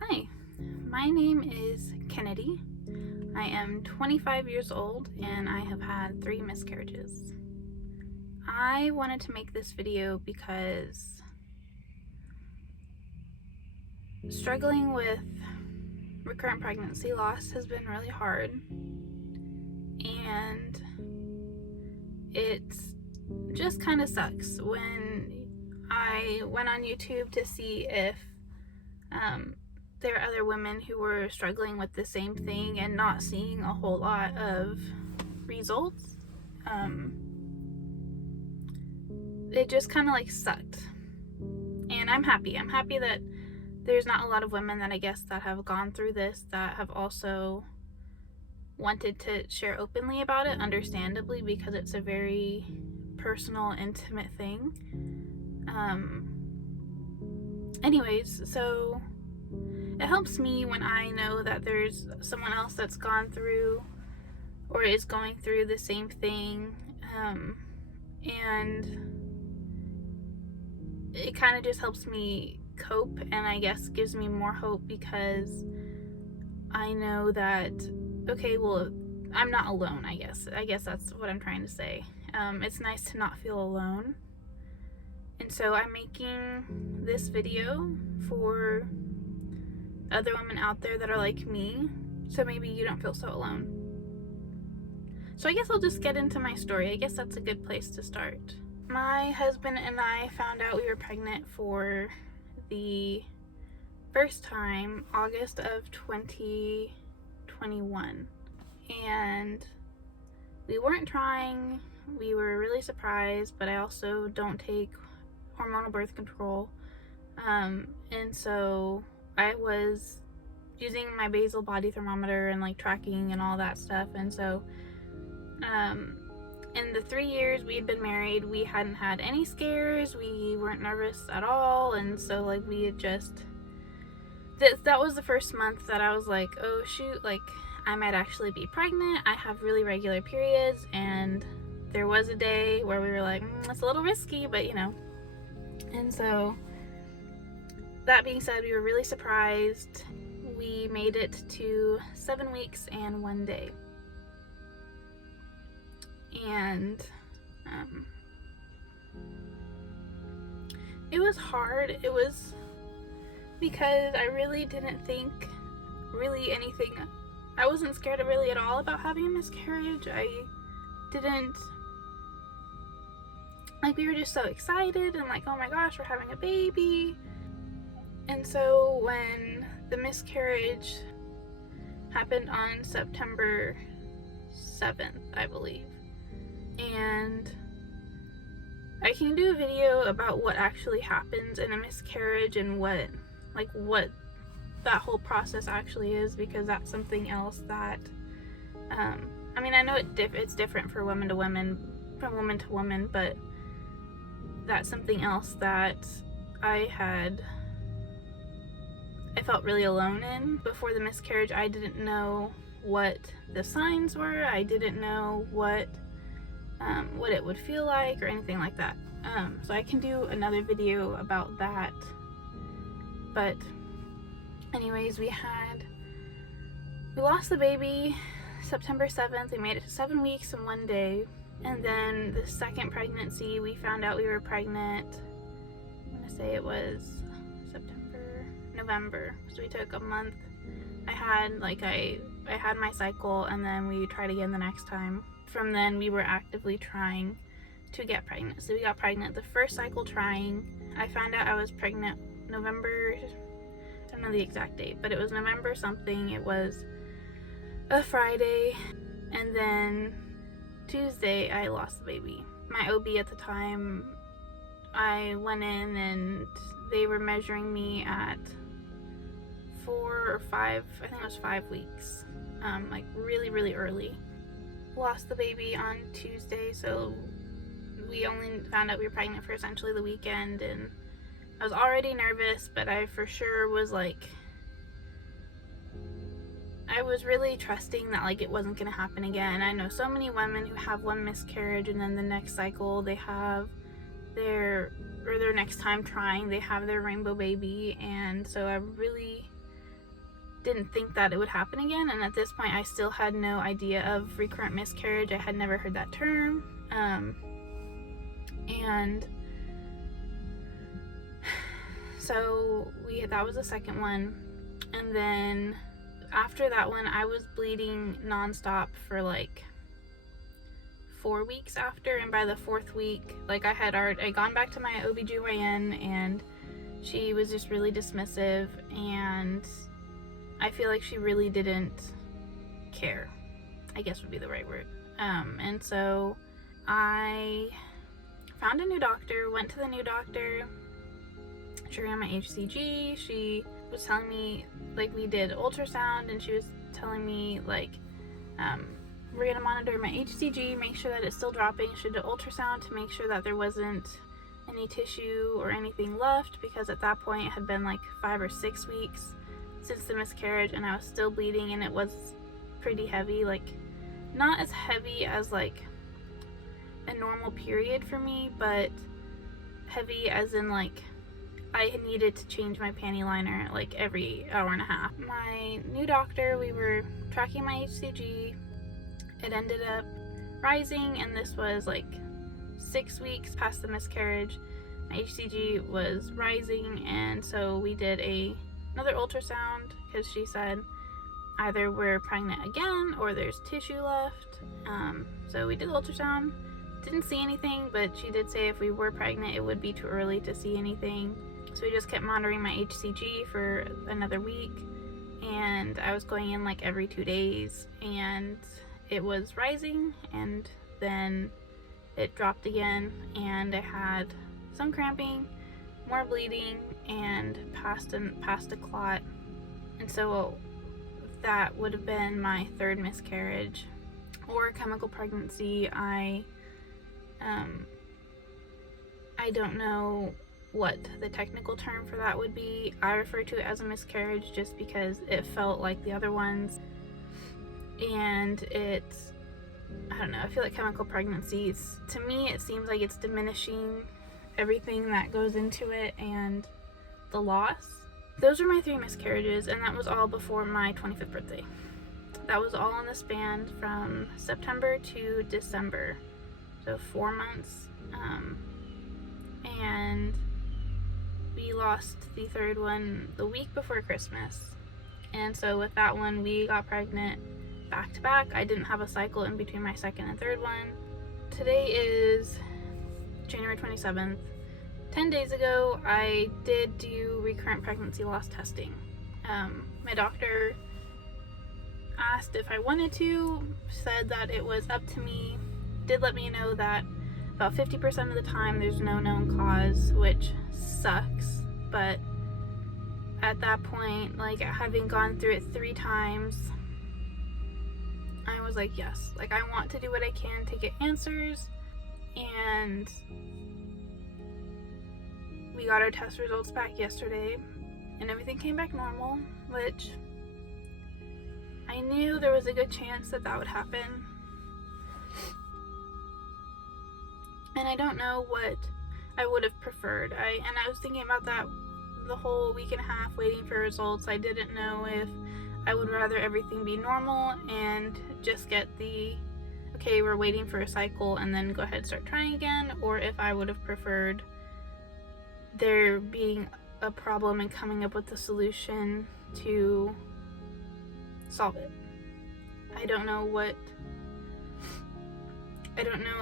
Hi, my name is Kennedy. I am 25 years old and I have had 3 miscarriages. I wanted to make this video because struggling with recurrent pregnancy loss has been really hard, and it just kind of sucks when I went on YouTube to see if there are other women who were struggling with the same thing and not seeing a whole lot of results. It just kind of like sucked, and I'm happy that there's not a lot of women that I guess that have gone through this that have also wanted to share openly about it, understandably, because it's a very personal, intimate thing. Anyways, so it helps me when I know that there's someone else that's gone through or is going through the same thing, and it kind of just helps me cope, and I guess gives me more hope because I know that, okay, well, I'm not alone. I guess that's what I'm trying to say. It's nice to not feel alone, and so I'm making this video for other women out there that are like me, so maybe you don't feel so alone. So I guess I'll just get into my story. I guess that's a good place to start. My husband and I found out we were pregnant for the first time August of 2021, and we weren't trying. We were really surprised, but I also don't take hormonal birth control, and so I was using my basal body thermometer and like tracking and all that stuff, and so in the 3 years we had been married, we hadn't had any scares. We weren't nervous at all, and so like we had just that was the first month that I was like, oh shoot, like I might actually be pregnant. I have really regular periods, and there was a day where we were like, it's a little risky, but you know. And so that being said, we were really surprised. We made it to 7 weeks and 1 day. And it was hard. It was because I really didn't think really anything. I wasn't scared really at all about having a miscarriage. I didn't, like, we were just so excited and like, oh my gosh, we're having a baby. And so when the miscarriage happened on September 7th, I believe, and I can do a video about what actually happens in a miscarriage and what that whole process actually is, because that's something else that I mean, I know it's different for women to women, from woman to woman, but that's something else that I felt really alone in. Before the miscarriage, I didn't know what the signs were. I didn't know what it would feel like or anything like that. So I can do another video about that. But anyways, we lost the baby September 7th. We made it to 7 weeks and 1 day. And then the second pregnancy, we found out we were pregnant. I'm gonna say it was November. So we took a month. I had my cycle, and then we tried again the next time. From then we were actively trying to get pregnant. So we got pregnant the first cycle trying. I found out I was pregnant November, I don't know the exact date, but it was November something. It was a Friday, and then Tuesday I lost the baby. My OB at the time, I went in and they were measuring me at 4 or 5, I think it was 5 weeks, like really early. Lost the baby on Tuesday, so we only found out we were pregnant for essentially the weekend, and I was already nervous, but I for sure was like, I was really trusting that like it wasn't gonna happen again. I know so many women who have one miscarriage and then the next cycle they have their or their next time trying, they have their rainbow baby, and so I really didn't think that it would happen again. And at this point, I still had no idea of recurrent miscarriage. I had never heard that term, and so that was the second one. And then after that one, I was bleeding nonstop for like 4 weeks after, and by the 4th week, like I had gone back to my OBGYN, and she was just really dismissive, and I feel like she really didn't care, I guess would be the right word. And so I found a new doctor, went to the new doctor. She ran my HCG. She was telling me, like, we did ultrasound, and she was telling me, like, we're gonna monitor my HCG, make sure that it's still dropping. She did ultrasound to make sure that there wasn't any tissue or anything left, because at that point it had been like 5 or 6 weeks since the miscarriage, and I was still bleeding, and it was pretty heavy, like not as heavy as like a normal period for me, but heavy as in like I needed to change my panty liner like every hour and a half. My new doctor, we were tracking my HCG. It ended up rising, and this was like 6 weeks past the miscarriage. My HCG was rising, and so we did another ultrasound, because she said either we're pregnant again or there's tissue left. So we did the ultrasound, didn't see anything, but she did say if we were pregnant it would be too early to see anything. So we just kept monitoring my HCG for another week, and I was going in like every 2 days, and it was rising, and then it dropped again, and I had some cramping, more bleeding, and past a clot. And so that would have been my 3rd miscarriage, or chemical pregnancy. I don't know what the technical term for that would be. I refer to it as a miscarriage just because it felt like the other ones, and I don't know, I feel like chemical pregnancies, to me it seems like it's diminishing everything that goes into it and the loss. Those were my 3 miscarriages, and that was all before my 25th birthday. That was all in the span from September to December, so 4 months. And we lost the 3rd one the week before Christmas, and so with that one we got pregnant back to back. I didn't have a cycle in between my 2nd and 3rd one. Today is January 27th. 10 days ago I did do recurrent pregnancy loss testing. My doctor asked if I wanted to, said that it was up to me, did let me know that about 50% of the time there's no known cause, which sucks, but at that point, like having gone through it 3 times, I was like, yes, like I want to do what I can to get answers. And we got our test results back yesterday, and everything came back normal, which I knew there was a good chance that would happen. And I don't know what I would have preferred. I was thinking about that the whole week and a half waiting for results. I didn't know if I would rather everything be normal and just get okay, we're waiting for a cycle and then go ahead and start trying again, or if I would have preferred there being a problem and coming up with a solution to solve it. I don't know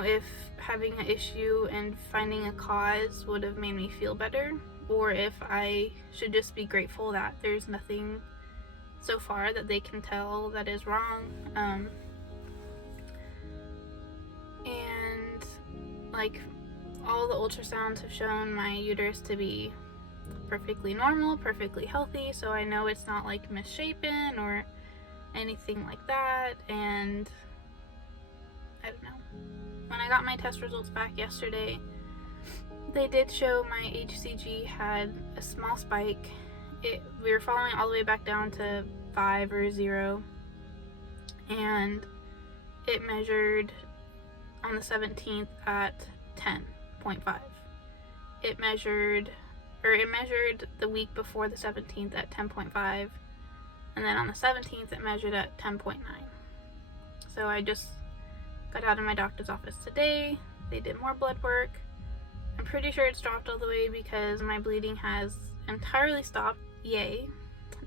if having an issue and finding a cause would have made me feel better, or if I should just be grateful that there's nothing so far that they can tell that is wrong. And like all the ultrasounds have shown my uterus to be perfectly normal, perfectly healthy, so I know it's not like misshapen or anything like that. And I don't know. When I got my test results back yesterday, they did show my HCG had a small spike. We were following all the way back down to 5 or 0, and it measured on the 17th at 10.5. it measured the week before the 17th at 10.5, and then on the 17th it measured at 10.9. So I just got out of my doctor's office today. They did more blood work. I'm pretty sure it's dropped all the way because my bleeding has entirely stopped. Yay.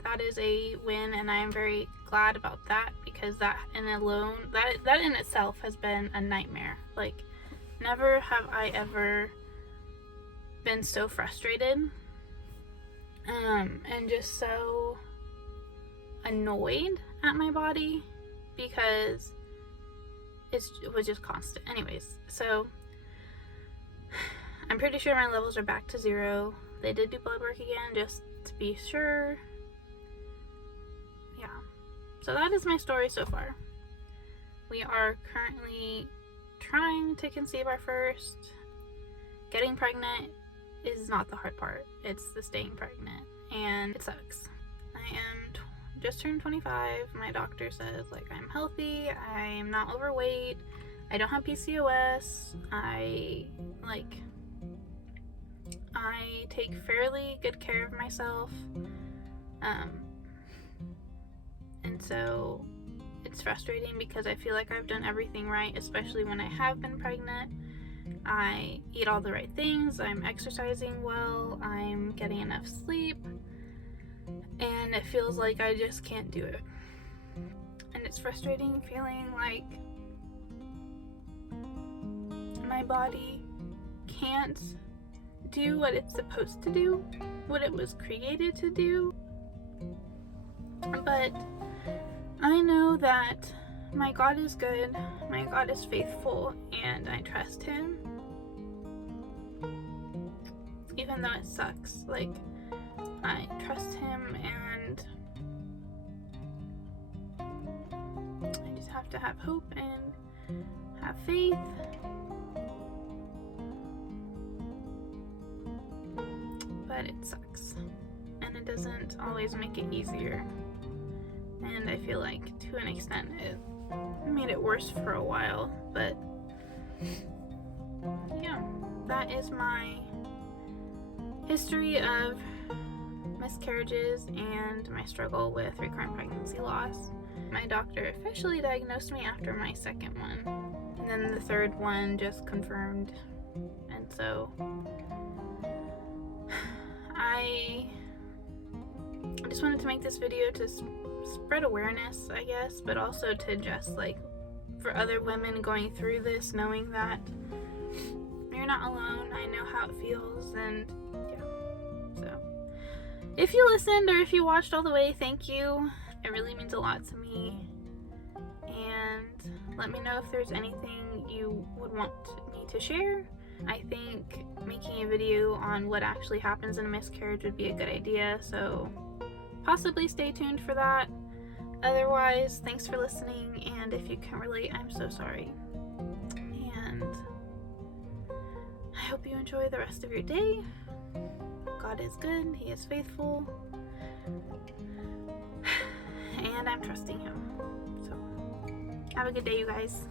That is a win, and I am very glad about that, because that in itself has been a nightmare. Like, never have I ever been so frustrated and just so annoyed at my body, because it was just constant. Anyways, so I'm pretty sure my levels are back to 0. They did do blood work again just to be sure. Yeah, so that is my story so far. We are currently trying to conceive our first. Getting pregnant is not the hard part, it's the staying pregnant, and it sucks. I am just turned 25. My doctor says, like, I'm healthy, I am not overweight, I don't have PCOS, I take fairly good care of myself, and so it's frustrating because I feel like I've done everything right, especially when I have been pregnant. I eat all the right things, I'm exercising well, I'm getting enough sleep, and it feels like I just can't do it. And it's frustrating feeling like my body can't do what it's supposed to do, what it was created to do. But I know that my God is good, my God is faithful, and I trust Him. Even though it sucks, like, I trust Him, and I just have to have hope and have faith. But it sucks, and it doesn't always make it easier. And I feel like, to an extent, it made it worse for a while. But yeah, that is my history of miscarriages and my struggle with recurrent pregnancy loss. My doctor officially diagnosed me after my second one, and then the third one just confirmed. And so I just wanted to make this video to spread awareness, I guess, but also to just, like, for other women going through this, knowing that you're not alone. I know how it feels, and yeah. So if you listened or if you watched all the way, thank you. It really means a lot to me. And let me know if there's anything you would want me to share. I think making a video on what actually happens in a miscarriage would be a good idea, so possibly stay tuned for that. Otherwise, thanks for listening, and if you can relate, I'm so sorry. And I hope you enjoy the rest of your day. God is good, He is faithful, and I'm trusting Him. So, have a good day, you guys.